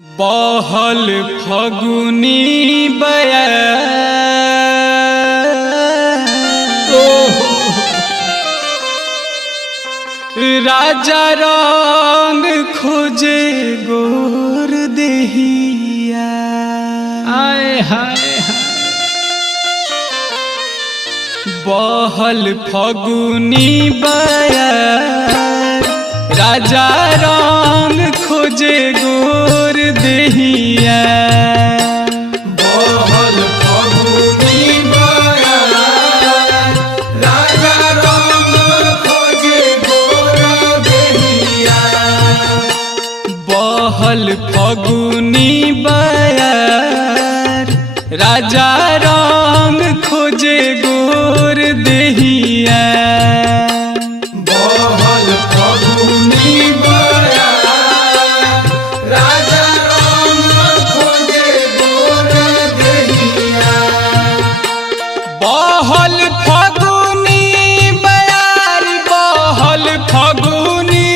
बहल फगुनी बयार राजा रंग खोजे गोर देहिया। आय हाय हाय बहल फगुनी बयार राजा रंग खोजे गोर देहिया। बहल फगुनी बयार राजा रंग खोजे गोर देहिया। बहल फगुनी बयार राजा रंग खोजे गोर देहिया। बहल फगुनी बयार राजा रंग खोजे गोर देहिया। बहल फगुनी बयार बहल फगुनी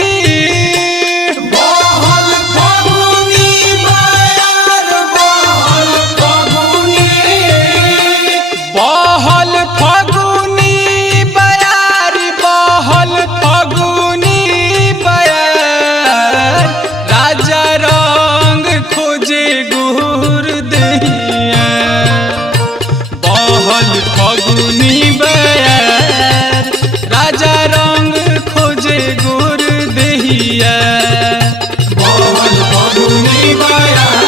बहल फगुनी बयार बहल फगुनी। बहल फगुनी बयार बहल फगुनी बयार राजा रंग खोजे गोर देहिया। बहल फगुनी बयार राजा रंग खोजे गोर देहिया। बहल फगुनी बयार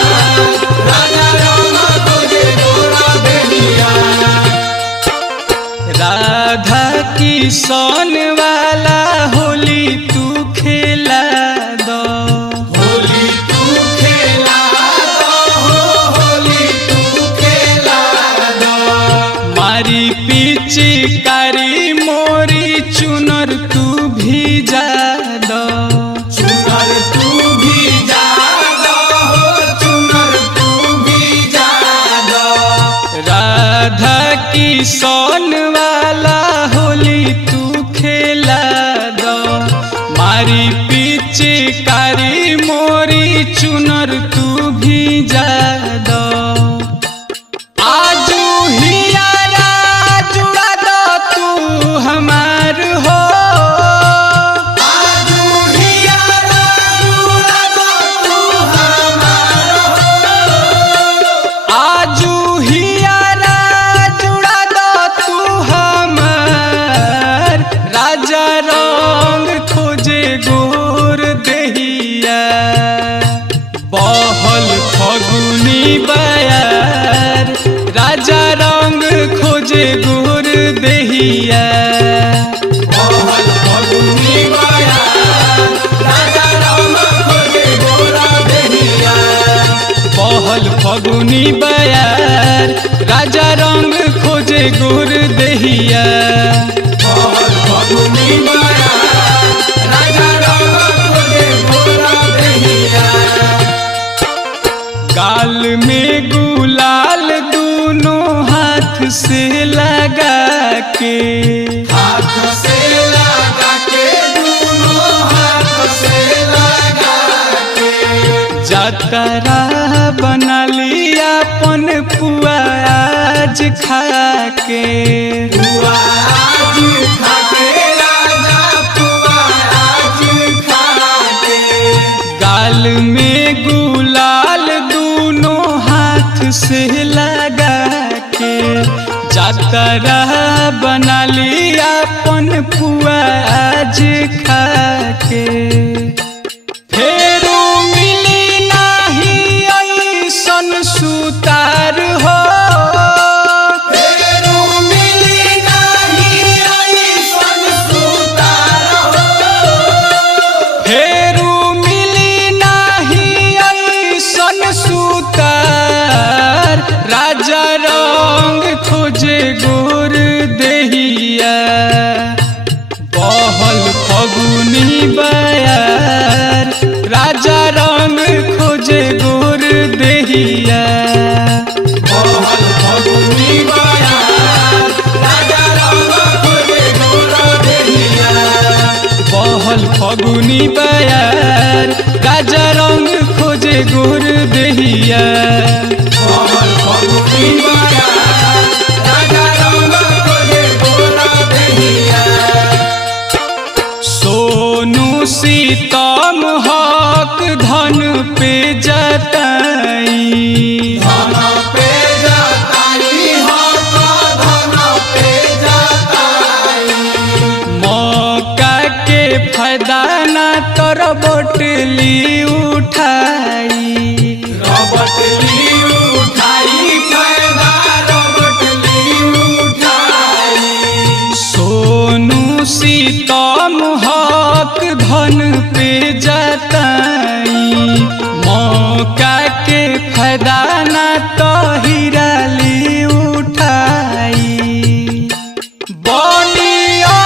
राजा रंग खोजे गोर देहिया। राधा किशन वाला होली तू खेला दो। होली तू खेला दो होली तू खेला दो। मारी पिचकारी मोरी चुनर तू भीजा दो। चुनर तू भी जा दो चुनर तू भी जा दो। राधा किशन वाला होली तू खेला दो। मारी पिचकारी मोरी चुनर तू भीजा दो। आजू हियारा जुड़ा दो तू हमार हो। आजू हियारा जुड़ा दो तू हमार हो। आजू हियारा जुड़ा दो तू हमार राजा रंग खोजे गोर देहिया। बहल फगुनी बयार राजा रंग खोजे गोर देहिया। बहल फगुनी बयार राजा रंग खोजे गोर देहिया। बहल फगुनी बयार राजा रंग खोजे गोर देहिया। बहल फगुनी बयार राजा रंग खोजे गोर देहिया। गाल में गुलाल दोनों हाथ से लगा के। हाथ से लगा के दोनों हाथ से लगा के। जातरा बना लिया अपन पुआ आज खा के। पुआ आज खा के राजा पुआ आज खा के। गाल में गुलाल दोनों हाथ से लगा के। जातरा बना लिया अपन पुआ आज खा के। फेरू मिली नाही ऐसन सुतार हो। फेरू मिली नाही ऐसन सुतार हो। फेरू मिली नाही ऐसन सुतार राजा रंग खोजे गोर देहिया। बहल फगुनी बयार देहिया। बहल फगुनी बयार राजा रंग खोजे गोर देहिया। सोनू सीतम हक धन पे जताई, धन पे जताई हक धन पे जताई। मौका के फायदा ना तर बोटली उठाई, रबट ली उठाई फायदा रबट ली उठाई। सोनू सीतम हक धन पे जताई, मौका के फायदा ना तो हीरा ली उठाई। बनिया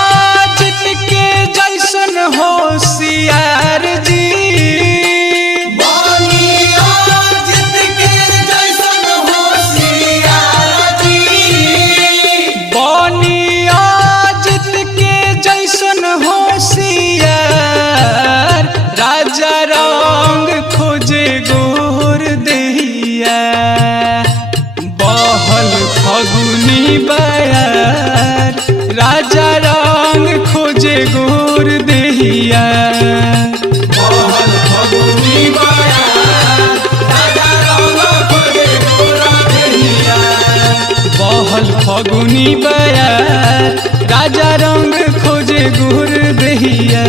जित के जैसन होशियार जी, बनिया जित के जैसन होशियार जी। बनिया जित के जैसन होशियार, राजा रंग खोजे गोर देहिया। बहल फगुनी बयार राजा रंग खोजे गोर देहिया। बहल फगुनी बयार राजा रंग खोजे गोर देहिया। बहल फगुनी बयार राजा रंग खोजे गोर देहिया।